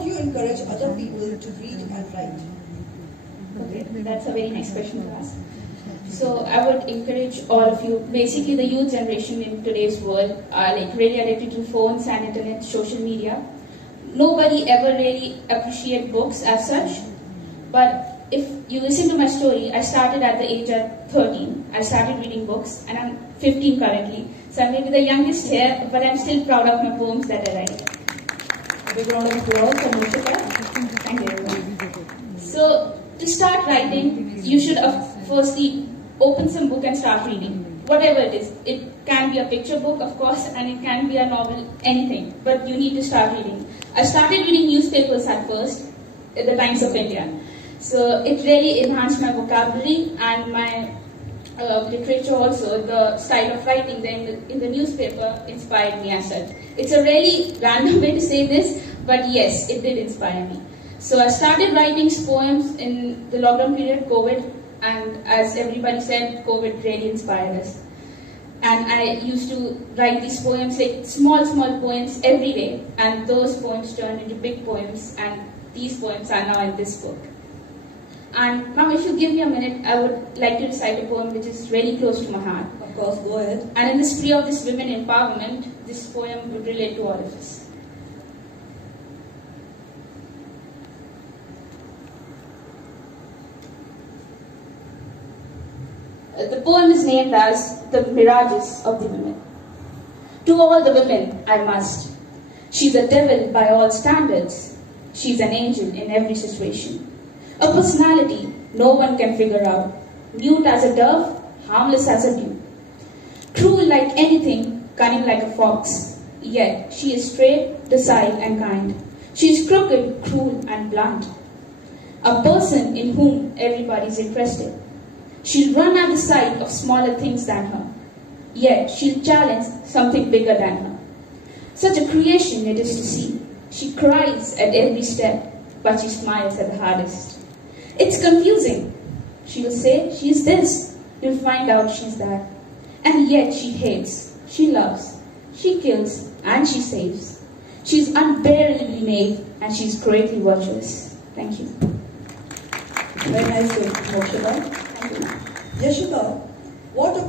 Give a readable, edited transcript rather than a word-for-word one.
would you encourage other people to read and write? Okay, that's a very nice question to ask. So I would encourage all of you, basically the youth generation in today's world are like really addicted to phones and internet, social media. Nobody ever really appreciate books as such, but if you listen to my story, I started at the age of 13. I started reading books and I'm 15 currently. So I'm maybe the youngest here, but I'm still proud of my poems that I write. A big round of applause for Mushika. Thank you. So to start writing, you should firstly open some book and start reading. Whatever it is. It can be a picture book, of course, and it can be a novel, anything. But you need to start reading. I started reading newspapers at first, at the Times of India. So it really enhanced my vocabulary and my literature also. The style of writing in the newspaper inspired me as such. It's a really random way to say this, but yes, it did inspire me. So I started writing poems in the lockdown period, COVID, and as everybody said, COVID really inspired us. And I used to write these poems, like small poems every day, and those poems turned into big poems, and these poems are now in this book. And now if you give me a minute, I would like to recite a poem which is really close to my heart. Of course, go ahead. And in the spirit of this women empowerment, this poem would relate to all of us. The poem is named as The Mirages of the Women. To all the women, I must. She's a devil by all standards. She's an angel in every situation. A personality no one can figure out. Mute as a dove, harmless as a dew. Cruel like anything, cunning like a fox. Yet she is straight, docile and kind. She is crooked, cruel and blunt. A person in whom everybody is interested. She'll run at the sight of smaller things than her. Yet she'll challenge something bigger than her. Such a creation it is to see. She cries at every step, but she smiles at the hardest. It's confusing. She will say she's this. You'll find out she's that. And yet she hates, she loves, she kills, and she saves. She's unbearably naive, and she's greatly virtuous. Thank you. Very nice, Moshika. Thank you. Yashika, what about